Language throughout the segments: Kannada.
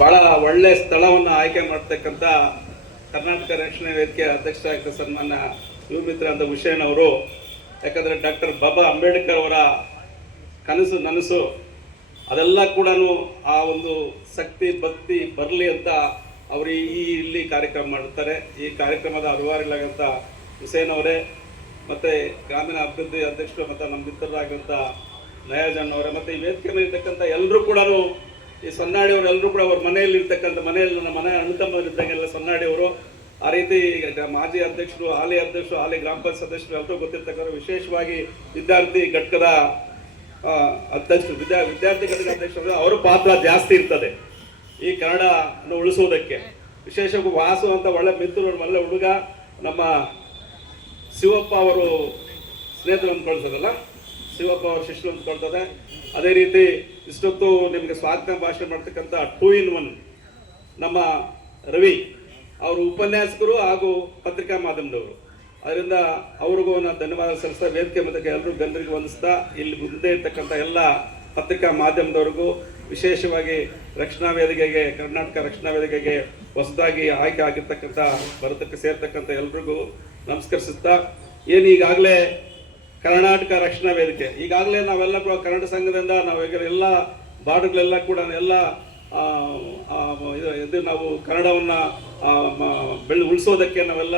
ಬಹಳ ಒಳ್ಳೆ ಸ್ಥಳವನ್ನು ಆಯ್ಕೆ ಮಾಡ್ತಕ್ಕಂಥ ಕರ್ನಾಟಕ ರಕ್ಷಣಾ ವೇದಿಕೆ ಅಧ್ಯಕ್ಷರಾಗಿದ್ದ ಸನ್ಮಾನ್ಯ ಯು ಮಿತ್ರ ಅಂತ ಹುಷೇನ್ ಅವರು. ಯಾಕಂದರೆ ಡಾಕ್ಟರ್ ಬಾಬಾ ಅಂಬೇಡ್ಕರ್ ಅವರ ಕನಸು ನನಸು, ಅದೆಲ್ಲ ಕೂಡ ಆ ಒಂದು ಶಕ್ತಿ, ಭಕ್ತಿ ಬರಲಿ ಅಂತ ಅವರು ಈ ಇಲ್ಲಿ ಕಾರ್ಯಕ್ರಮ ಮಾಡುತ್ತಾರೆ. ಈ ಕಾರ್ಯಕ್ರಮದ ಅರಿವಾರಿಗಳಾಗಂಥ ಹುಸೇನ್ ಅವರೇ, ಮತ್ತು ಗ್ರಾಮೀಣ ಅಭಿವೃದ್ಧಿ ಅಧ್ಯಕ್ಷರು, ಮತ್ತು ನಮ್ಮ ಮಿತ್ರರಾಗಿರುವಂಥ ನಯಾಜನ್ ಅವರೇ, ಮತ್ತು ಈ ವೇದಿಕೆ ಇರ್ತಕ್ಕಂಥ ಎಲ್ಲರೂ ಕೂಡ ಈ ಸೊನ್ನಾಡಿಯವರು ಎಲ್ಲರೂ ಕೂಡ ಅವ್ರ ಮನೆಯಲ್ಲಿ ಇರ್ತಕ್ಕಂಥ ಮನೆಯಲ್ಲಿ ನಮ್ಮ ಮನೆ ಇದ್ದಾಗೆಲ್ಲ ಅವರು ಆ ರೀತಿ ಮಾಜಿ ಅಧ್ಯಕ್ಷರು, ಹಾಲಿ ಅಧ್ಯಕ್ಷರು, ಹಾಲಿ ಗ್ರಾಮ ಪಂಚಾಯತ್ ಸದಸ್ಯರು ಎಲ್ಲರೂ ಗೊತ್ತಿರ್ತಕ್ಕಂಥ ವಿಶೇಷವಾಗಿ ವಿದ್ಯಾರ್ಥಿ ಘಟಕದ ಅಧ್ಯಕ್ಷರು, ವಿದ್ಯಾ, ವಿದ್ಯಾರ್ಥಿ ಘಟಕದ ಅಧ್ಯಕ್ಷರು ಅವರ ಪಾತ್ರ ಜಾಸ್ತಿ ಇರ್ತದೆ ಈ ಕನ್ನಡ ಉಳಿಸುವುದಕ್ಕೆ ವಿಶೇಷವಾಗಿ ವಾಸು ಅಂತ ಒಳ್ಳೆ ಮಿತ್ರರು, ಒಳ್ಳೆ ಹುಡುಗ, ನಮ್ಮ ಶಿವಪ್ಪ ಅವರು ಸ್ನೇಹಿತರು ಅಂದ್ಕೊಳ್ತದಲ್ಲ ಶಿವಪ್ಪ ಅವರು ಶಿಷ್ಯರು ಅಂದ್ಕೊಳ್ತದೆ ಅದೇ ರೀತಿ ಇಷ್ಟೊತ್ತು ನಿಮಗೆ ಸ್ವಾಗತ ಭಾಷಣ ಮಾಡ್ತಕ್ಕಂಥ ಟೂ ಇನ್ ಒನ್ ನಮ್ಮ ರವಿ, ಅವರು ಉಪನ್ಯಾಸಕರು ಹಾಗೂ ಪತ್ರಿಕಾ ಮಾಧ್ಯಮದವರು. ಅದರಿಂದ ಅವ್ರಿಗೂ ನಾನು ಧನ್ಯವಾದ ಸಲ್ಲಿಸ್ತಾ, ವೇದಿಕೆ ಮತ್ತು ಎಲ್ಲರೂ ಗಂಧರಿಗೆ ವಂದಿಸ್ತಾ, ಇಲ್ಲಿ ಮುಂದೆ ಇರ್ತಕ್ಕಂಥ ಎಲ್ಲ ಪತ್ರಿಕಾ ಮಾಧ್ಯಮದವ್ರಿಗೂ ವಿಶೇಷವಾಗಿ ರಕ್ಷಣಾ ವೇದಿಕೆಗೆ, ಕರ್ನಾಟಕ ರಕ್ಷಣಾ ವೇದಿಕೆಗೆ ಹೊಸದಾಗಿ ಆಯ್ಕೆ ಆಗಿರ್ತಕ್ಕಂಥ ಬರತಕ್ಕ ಸೇರ್ತಕ್ಕಂಥ ಎಲ್ರಿಗೂ ನಮಸ್ಕರಿಸುತ್ತಾ, ಏನು ಈಗಾಗಲೇ ಕರ್ನಾಟಕ ರಕ್ಷಣಾ ವೇದಿಕೆ. ಈಗಾಗಲೇ ನಾವೆಲ್ಲ ಕೂಡ ಕನ್ನಡ ಸಂಘದಿಂದ ನಾವು ಈಗ ಎಲ್ಲ ಬಾರ್ಡ್ಗಳೆಲ್ಲ ಕೂಡ ಎಲ್ಲ ಇದು ನಾವು ಕನ್ನಡವನ್ನು ಬೆಳೆ ಉಳಿಸೋದಕ್ಕೆ ನಾವೆಲ್ಲ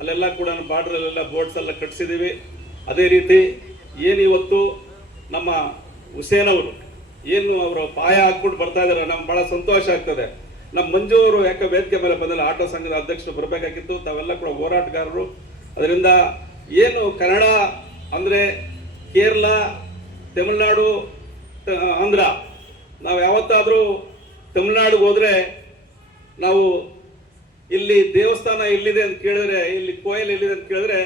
ಅಲ್ಲೆಲ್ಲ ಕೂಡ ಬಾರ್ಡ್ರಲ್ಲೆಲ್ಲ ಬೋರ್ಡ್ಸ್ ಎಲ್ಲ ಕಟ್ಸಿದ್ದೀವಿ ಅದೇ ರೀತಿ ಏನು ಇವತ್ತು ನಮ್ಮ ಹುಸೇನ್ ಅವರು, ಏನು ಅವರು ಪಾಯ ಹಾಕ್ಬಿಟ್ಟು ಬರ್ತಾ ಇದ್ದಾರೆ ನಮ್ಗೆ ಭಾಳ ಸಂತೋಷ ಆಗ್ತದೆ. ನಮ್ಮ ಮಂಜು ಅವರು ಯಾಕೆ ವೇದಿಕೆ ಮೇಲೆ ಬಂದಲ್ಲ ಆಟೋ ಸಂಘದ ಅಧ್ಯಕ್ಷರು ಬರಬೇಕಾಗಿತ್ತು, ತಾವೆಲ್ಲ ಕೂಡ ಹೋರಾಟಗಾರರು. ಅದರಿಂದ ಏನು ಕನ್ನಡ ಅಂದರೆ ಕೇರಳ, ತಮಿಳ್ನಾಡು ಆಂಧ್ರ. ನಾವು ಯಾವತ್ತಾದರೂ ತಮಿಳ್ನಾಡಿಗೆ ಹೋದರೆ ನಾವು ಇಲ್ಲಿ ದೇವಸ್ಥಾನ ಎಲ್ಲಿದೆ ಅಂತ ಕೇಳಿದ್ರೆ, ಇಲ್ಲಿ ಕೋಯಲ್ ಎಲ್ಲಿದೆ ಅಂತ ಕೇಳಿದ್ರೆ,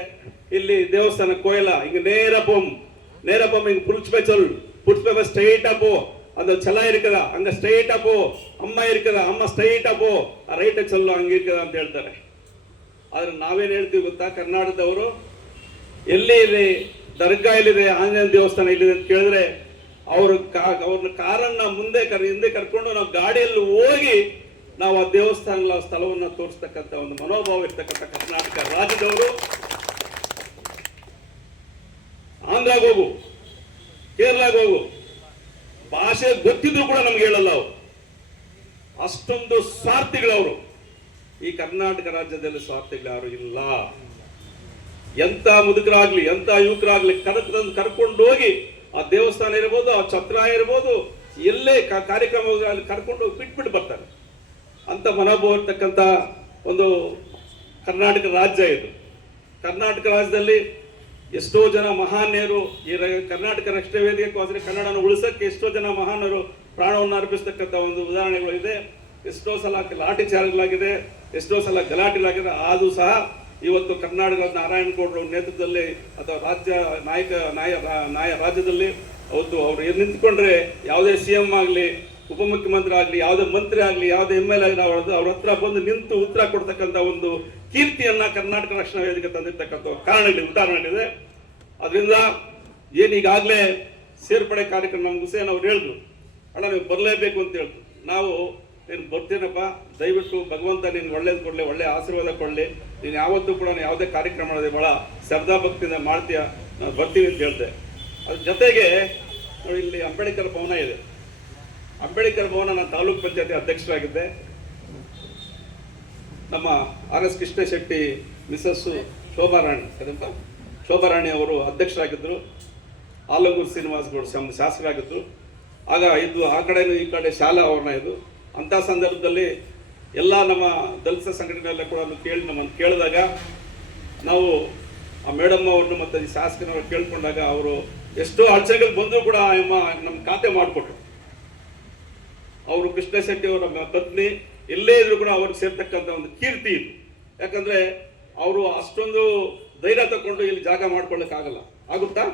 ಇಲ್ಲಿ ದೇವಸ್ಥಾನ ಕೋಯಲ. ಹಿಂಗೆ ನೇರ ಬೊಮ್ ನೇರ ಪೊಮ್ ಹಿಂಗೆ ಪುರುಚ್ಪೆ ಚೊಲ್ ಪುರುಚ್ಪೆ ಸ್ಟ್ರೈಟ್ ಅಪ್ಪು ಅದು ಚಲ ಇರ್ಕದ ಹಂಗೆ ಸ್ಟ್ರೈಟ್ ಅಪ್ಪು ಅಮ್ಮ ಇರ್ಕದ ಅಮ್ಮ ಸ್ಟ್ರೈಟ್ ಅಪ್ಪು ಆ ರೈಟ್ ಚಲ್ಲು ಹಂಗೆ ಇರ್ಕದ ಅಂತ ಹೇಳ್ತಾರೆ. ಆದ್ರೆ ನಾವೇನು ಹೇಳ್ತೀವಿ ಗೊತ್ತಾ, ಕರ್ನಾಟಕದವರು? ಎಲ್ಲಿ ಇಲ್ಲಿ ದರ್ಗಾ ಇಲ್ಲಿದೆ ಆಂಜನೇಯ ದೇವಸ್ಥಾನ ಎಲ್ಲಿದೆ ಅಂತ ಕೇಳಿದ್ರೆ ಅವರು ಅವ್ರನ್ನ ಕಾರನ್ನ ಮುಂದೆ ಕರ್, ಹಿಂದೆ ಕರ್ಕೊಂಡು ನಾವು ಗಾಡಿಯಲ್ಲಿ ಹೋಗಿ ನಾವು ಆ ದೇವಸ್ಥಾನಗಳ ಸ್ಥಳವನ್ನ ತೋರಿಸ್ತಕ್ಕಂಥ ಒಂದು ಮನೋಭಾವ ಇರ್ತಕ್ಕಂಥ ಕರ್ನಾಟಕ ರಾಜ್ಯದವರು. ಆಂಧ್ರಾಗ ಹೋಗು, ಕೇರಳಾಗ ಹೋಗು. ಭಾಷೆ ಗೊತ್ತಿದ್ರು ಕೂಡ ನಮ್ಗೆ ಹೇಳಲ್ಲ ಅವರು. ಅಷ್ಟೊಂದು ಸ್ವಾರ್ಥಿಗಳವರು. ಈ ಕರ್ನಾಟಕ ರಾಜ್ಯದಲ್ಲಿ ಸ್ವಾರ್ಥಿಗಳು ಯಾರು ಇಲ್ಲ. ಎಂತ ಮುದುಕರಾಗ್ಲಿ, ಎಂತ ಯುವಕರಾಗ್ಲಿ ಕರ್ಕೊಂಡು ಹೋಗಿ ಆ ದೇವಸ್ಥಾನ ಇರ್ಬೋದು, ಆ ಛತ್ರ ಇರ್ಬೋದು ಎಲ್ಲೇ ಕಾರ್ಯಕ್ರಮ ಕರ್ಕೊಂಡು ಹೋಗಿ ಬಿಟ್ಬಿಟ್ಟು ಬರ್ತಾರೆ. ಅಂತ ಮನೋಭಾವ ಇರ್ತಕ್ಕಂಥ ಒಂದು ಕರ್ನಾಟಕ ರಾಜ್ಯ ಇದು. ಕರ್ನಾಟಕ ರಾಜ್ಯದಲ್ಲಿ ಎಷ್ಟೋ ಜನ ಮಹಾನ್ಯರು ಈ ಕರ್ನಾಟಕ ರಕ್ಷಣಾ ವೇದಿಕೆಗೋಸ್ಕರ ಕನ್ನಡನ ಉಳಿಸಕ್ಕೆ ಎಷ್ಟೋ ಜನ ಮಹಾನರು ಪ್ರಾಣವನ್ನು ಅರ್ಪಿಸ್ತಕ್ಕಂಥ ಒಂದು ಉದಾಹರಣೆಗಳು ಇದೆ. ಎಷ್ಟೋ ಸಲ ಲಾಠಿ ಚಾರ್ಜ್ಗಳಾಗಿದೆ, ಎಷ್ಟೋ ಸಲ ಗಲಾಟೆಗಳಾಗಿದೆ, ಆದರೂ ಸಹ ಇವತ್ತು ಕರ್ನಾಟಕ ನಾರಾಯಣಗೌಡರ ನೇತೃತ್ವದಲ್ಲಿ ಅಥವಾ ರಾಜ್ಯ ನಾಯಕ, ನಾಯ ನಾಯ ರಾಜ್ಯದಲ್ಲಿ ಅವತ್ತು ಅವರು ಏನು ನಿಂತ್ಕೊಂಡ್ರೆ ಯಾವುದೇ ಸಿ ಎಂ ಆಗಲಿ, ಉಪಮುಖ್ಯಮಂತ್ರಿ ಆಗಲಿ, ಯಾವುದೇ ಮಂತ್ರಿ ಆಗಲಿ, ಯಾವುದೇ ಎಂ ಎಲ್ ಆಗಲಿ, ಅವ್ರ ಅವ್ರ ಹತ್ರ ಬಂದು ನಿಂತು ಉತ್ತರ ಕೊಡ್ತಕ್ಕಂಥ ಒಂದು ಕೀರ್ತಿಯನ್ನ ಕರ್ನಾಟಕ ರಕ್ಷಣಾ ವೇದಿಕೆ ತಂದಿರ್ತಕ್ಕಂಥ ಕಾರಣಗಳಿದೆ, ಉದಾಹರಣೆಗಳಿದೆ. ಅದರಿಂದ ಏನೀಗಾಗಲೇ ಸೇರ್ಪಡೆ ಕಾರ್ಯಕ್ರಮ ನಮ್ಗೆ ಹುಸೇನ್ ಅವ್ರು ಹೇಳಿದ್ರು. ಅಣ್ಣ, ನೀವು ಬರಲೇಬೇಕು ಅಂತ ಹೇಳಿದ್ರು. ನಾವು ನೀನು ಬರ್ತೀನಪ್ಪ ದಯವಿಟ್ಟು ಭಗವಂತ ನೀನು ಒಳ್ಳೇದು ಕೊಡಲಿ, ಒಳ್ಳೆ ಆಶೀರ್ವಾದ ಕೊಡಲಿ. ನೀನು ಯಾವತ್ತೂ ಕೂಡ ಯಾವುದೇ ಕಾರ್ಯಕ್ರಮ ಮಾಡೋದೇ ಭಾಳ ಶ್ರದ್ಧಾ ಭಕ್ತಿಯಿಂದ ಮಾಡ್ತೀಯ, ನಾನು ಬರ್ತೀನಿ ಅಂತ ಹೇಳಿದೆ. ಅದ್ರ ಜೊತೆಗೆ ನೋಡಿ, ಇಲ್ಲಿ ಅಂಬೇಡ್ಕರ್ ಭವನ ಇದೆ. ಅಂಬೇಡ್ಕರ್ ಭವನ ನಾನು ತಾಲೂಕ್ ಪಂಚಾಯತಿ ಅಧ್ಯಕ್ಷರಾಗಿದ್ದೆ. ನಮ್ಮ R S Krishna Shetty Mrs Shobharani ಅದಂತ ಶೋಭಾರಾಣಿ ಅವರು ಅಧ್ಯಕ್ಷರಾಗಿದ್ದರು. ಆಲಂಗೂರು ಶ್ರೀನಿವಾಸ್ ಗೌಡ ಶಾಸಕರಾಗಿದ್ದರು. ಆಗ ಇದು ಆ ಕಡೆನೂ ಈ ಕಡೆ ಶಾಲಾ ಆವರಣ ಇದು. ಅಂಥ ಸಂದರ್ಭದಲ್ಲಿ ಎಲ್ಲ ನಮ್ಮ ದಲಿತ ಸಂಘಟನೆಯಲ್ಲ ಕೂಡ ಕೇಳಿ ನಮ್ಮನ್ನು ಕೇಳಿದಾಗ ನಾವು ಆ ಮೇಡಮ್ ಅವ್ರನ್ನ ಮತ್ತು ಈ ಶಾಸಕನವ್ರು ಕೇಳ್ಕೊಂಡಾಗ ಅವರು ಎಷ್ಟೋ ಅಡಚಣೆಗಳು ಬಂದರೂ ಕೂಡ ನಮ್ಮ ನಮ್ಮ ಖಾತೆ ಮಾಡಿಕೊಟ್ರು. ಅವರು ಕೃಷ್ಣ ಶೆಟ್ಟಿ ಅವರ ಪತ್ನಿ ಎಲ್ಲೇ ಇದ್ರು ಕೂಡ ಅವ್ರಿಗೆ ಸೇರ್ತಕ್ಕಂಥ ಒಂದು ಕೀರ್ತಿ ಇದು. ಯಾಕಂದ್ರೆ ಅವರು ಅಷ್ಟೊಂದು ಧೈರ್ಯ ತಗೊಂಡು ಇಲ್ಲಿ ಜಾಗ ಮಾಡ್ಕೊಳ್ಳೋಕ್ಕಾಗಲ್ಲ. ಆಗುತ್ತಾ?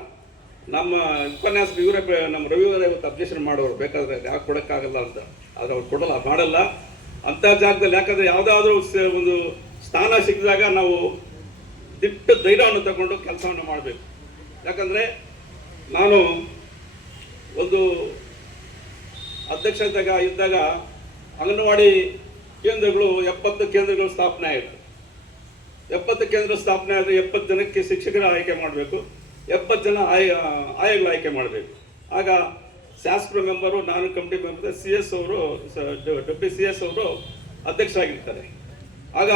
ನಮ್ಮ ಉಪನ್ಯಾಸ ಇವರೇ ನಮ್ಮ ರವಿವಾರ ಇವತ್ತು ಅಬ್ಜೆಕ್ಷನ್ ಮಾಡೋರು ಬೇಕಾದ್ರೆ ಯಾಕೆ ಕೊಡೋಕ್ಕಾಗಲ್ಲ ಅಂತ. ಆದ್ರೆ ಅವ್ರು ಕೊಡಲ್ಲ ಮಾಡಲ್ಲ. ಅಂಥ ಜಾಗದಲ್ಲಿ ಯಾಕಂದ್ರೆ ಯಾವುದಾದ್ರೂ ಒಂದು ಸ್ಥಾನ ಸಿಕ್ಕಿದಾಗ ನಾವು ದಿಟ್ಟ ಧೈರ್ಯವನ್ನು ತಗೊಂಡು ಕೆಲಸವನ್ನು ಮಾಡಬೇಕು. ಯಾಕಂದ್ರೆ ನಾನು ಒಂದು ಅಧ್ಯಕ್ಷ ಇದ್ದಾಗ ಇದ್ದಾಗ ಅಂಗನವಾಡಿ ಕೇಂದ್ರಗಳು ಎಪ್ಪತ್ತು ಕೇಂದ್ರಗಳು ಸ್ಥಾಪನೆ ಆಯಿತು. ಎಪ್ಪತ್ತು ಕೇಂದ್ರ ಸ್ಥಾಪನೆ ಆದರೆ ಎಪ್ಪತ್ತು ಜನಕ್ಕೆ ಶಿಕ್ಷಕರ ಆಯ್ಕೆ ಮಾಡಬೇಕು. ಎಪ್ಪತ್ತು ಜನ ಆಯ, ಆಯಗಳ ಆಯ್ಕೆ ಮಾಡಬೇಕು. ಆಗ ಶಾಸಕರ ಮೆಂಬರು, ನಾನು ಕಮಿಟಿ ಮೆಂಬರ್ ಸಿ ಎಸ್ ಅವರು ಡೆಪ್ಟಿ ಸಿ ಎಸ್ ಅವರು ಅಧ್ಯಕ್ಷರಾಗಿರ್ತಾರೆ. ಆಗ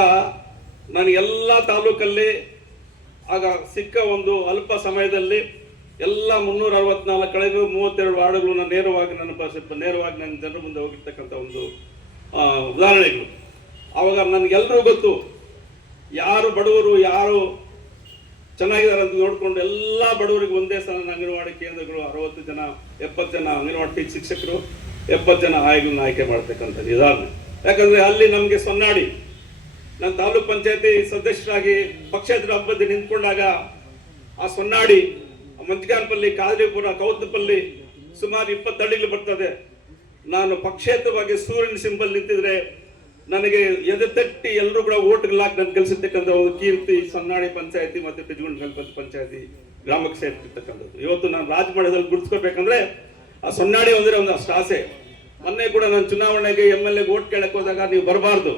ನಾನು ಎಲ್ಲ ತಾಲೂಕಲ್ಲಿ ಆಗ ಸಿಕ್ಕ ಒಂದು ಅಲ್ಪ ಸಮಯದಲ್ಲಿ ಎಲ್ಲ ಮುನ್ನೂರ ಅರವತ್ನಾಲ್ಕು ಕಳೆದು ಮೂವತ್ತೆರಡು ವಾರ್ಡ್ಗಳನ್ನ ನೇರವಾಗಿ ನನ್ನ ನೇರವಾಗಿ ನನ್ನ ಜನರ ಮುಂದೆ ಹೋಗಿರ್ತಕ್ಕಂಥ ಒಂದು ಉದಾಹರಣೆಗಳು. ಆವಾಗ ನನಗೆಲ್ಲರೂ ಗೊತ್ತು, ಯಾರು ಬಡವರು, ಯಾರು ಚೆನ್ನಾಗಿದ್ದಾರೆ ಅಂತ ನೋಡಿಕೊಂಡು ಎಲ್ಲ ಬಡವರಿಗೆ ಒಂದೇ ಸಲ ಅಂಗನವಾಡಿ ಕೇಂದ್ರಗಳು ಅರವತ್ತು ಜನ, ಎಪ್ಪತ್ತು ಜನ ಅಂಗನವಾಡಿ ಶಿಕ್ಷಕರು, ಎಪ್ಪತ್ತು ಜನ ಆಯ್ಗಳನ್ನ ಆಯ್ಕೆ ಮಾಡ್ತಕ್ಕಂಥ ನಿಧಾನ. ಯಾಕಂದ್ರೆ ಅಲ್ಲಿ ನಮಗೆ ಸೊನ್ನಾಡಿ ನಾನು ತಾಲೂಕ್ ಪಂಚಾಯತಿ ಸದಸ್ಯರಾಗಿ ಪಕ್ಷೇತರ ಹಬ್ಬದ ನಿಂತ್ಕೊಂಡಾಗ ಆ ಸೊನ್ನಾಡಿ ಮಂಚಗಾನಪಲ್ಲಿ, ಕಾದ್ರಿಪುರ, ಕೌತಪಲ್ಲಿ ಸುಮಾರು ಇಪ್ಪತ್ತು ಬರ್ತದೆ. ನಾನು ಪಕ್ಷೇತರವಾಗಿ ಸೂರ್ಯನ ಸಿಂಬಲ್ ನಿಂತಿದ್ರೆ ನನಗೆ ಎದೆ ತಟ್ಟಿ ಎಲ್ಲರೂ ಕೂಡ ಓಟ್ಗಳಾಗಿ ನನ್ ಗೆಲ್ಸಿರ್ತಕ್ಕಂಥ ಒಂದು ಕೀರ್ತಿ ಸೊನ್ನಾಡಿ ಪಂಚಾಯತಿ ಮತ್ತೆ ಪಿಜಗುಂಡ್ ಪಂಚಾಯತಿ ಗ್ರಾಮಕ್ಕೆ ಸೇರ್ತಿರ್ತಕ್ಕಂಥದ್ದು. ಇವತ್ತು ನಾನು ರಾಜಮಾಡದಲ್ಲಿ ಗುರುತಿಸ್ಕೋಬೇಕಂದ್ರೆ ಆ ಸೊನ್ನಾಡಿ ಒಂದ್ರೆ ಒಂದು ಅಷ್ಟು ಆಸೆ. ಮೊನ್ನೆ ಕೂಡ ನಾನು ಚುನಾವಣೆಗೆ ಎಂ ಎಲ್ ಎಗೆ ಓಟ್ ಕೇಳಕ್ ಹೋದಾಗ ನೀವು ಬರಬಾರ್ದು.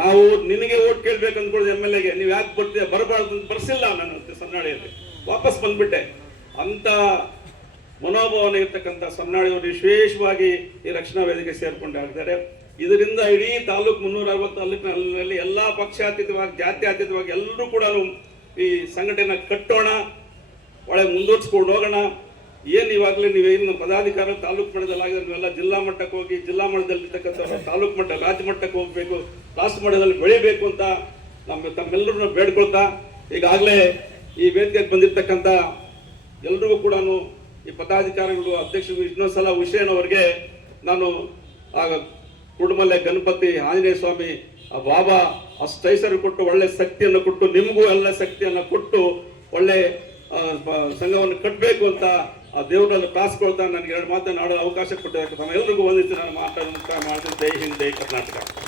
ನಾವು ನಿನಗೆ ಓಟ್ ಕೇಳ್ಬೇಕು ಅಂದ್ಕೊಳ್ಳೋದು ಎಂ ಎಲ್ ಎಗೆ. ನೀವು ಯಾಕೆ ಬರ್ತೀಯ? ಬರಬಾರ್ದು ಅಂತ ಬರ್ಸಿಲ್ಲ ನಾನು ಸೊನ್ನಾಡಿಯಲ್ಲಿ. ವಾಪಸ್ ಬಂದ್ಬಿಟ್ಟೆ. ಅಂತ ಮನೋಭಾವನೆ ಇರ್ತಕ್ಕಂಥ ಸೊನ್ನಾಡಿಯವರು ವಿಶೇಷವಾಗಿ ಈ ರಕ್ಷಣಾ ವೇದಿಕೆ ಸೇರ್ಕೊಂಡಿದ್ದಾರೆ ಇದರಿಂದ ಇಡೀ ತಾಲೂಕು ಮುನ್ನೂರ ಅರವತ್ತು ತಾಲೂಕಿನಲ್ಲಿ ಎಲ್ಲಾ ಪಕ್ಷಾತೀತವಾಗಿ, ಜಾತ್ಯಾತೀತವಾಗಿ ಎಲ್ಲರೂ ಕೂಡ ಈ ಸಂಘಟನೆ ಕಟ್ಟೋಣ, ಒಳಗೆ ಮುಂದುವರ್ಸ್ಕೊಂಡು ಹೋಗೋಣ. ಏನು ಇವಾಗಲೇ ನೀವೇನು ಪದಾಧಿಕಾರಿ ತಾಲೂಕು ಮಟ್ಟದಲ್ಲಿ ಆಗಿದ್ರೆ ನೀವೆಲ್ಲ ಜಿಲ್ಲಾ ಮಟ್ಟಕ್ಕೆ ಹೋಗಿ, ಜಿಲ್ಲಾ ಮಟ್ಟದಲ್ಲಿ ಇರ್ತಕ್ಕಂಥ ತಾಲೂಕು ಮಟ್ಟ, ರಾಜ್ಯ ಮಟ್ಟಕ್ಕೆ ಹೋಗಬೇಕು, ರಾಷ್ಟ್ರ ಮಟ್ಟದಲ್ಲಿ ಬೆಳಿಬೇಕು ಅಂತ ನಮ್ಮ ತಮ್ಮೆಲ್ಲರನ್ನು ಬೇಡ್ಕೊಳ್ತಾ, ಈಗಾಗಲೇ ಈ ವೇದಿಕೆಗೆ ಬಂದಿರತಕ್ಕಂಥ ಎಲ್ರಿಗೂ ಕೂಡ ಈ ಪದಾಧಿಕಾರಿಗಳು, ಅಧ್ಯಕ್ಷರು ಇನ್ನೊಂದು ಸಲ ಹುಸೇನ್ ನಾನು ಆಗ ಕುಡುಮಲೆ ಗಣಪತಿ, ಆಂಜನೇಯ ಸ್ವಾಮಿ ಬಾಬಾ, ಅಷ್ಟು ಐಸರು ಕೊಟ್ಟು ಒಳ್ಳೆ ಶಕ್ತಿಯನ್ನು ಕೊಟ್ಟು, ನಿಮಗೂ ಎಲ್ಲ ಶಕ್ತಿಯನ್ನು ಕೊಟ್ಟು ಒಳ್ಳೆ ಸಂಘವನ್ನು ಕಟ್ಟಬೇಕು ಅಂತ ಆ ದೇವರಲ್ಲಿ ಪ್ರಾಸ್ಕೊಳ್ತಾ ನನಗೆ ಎರಡು ಮಾತನ್ನು ಆಡೋ ಅವಕಾಶ ಕೊಟ್ಟಿದ್ದಕ್ಕೆ ತಮ್ಮ ಎಲ್ರಿಗೂ ವಂದಿಸಿ ನಾನು ಮಾತಾಡೋದಕ್ಕೆ ಮಾಡ್ತೀನಿ. ಜೈ ಹಿಂದ್, ಜೈ ಕರ್ನಾಟಕ.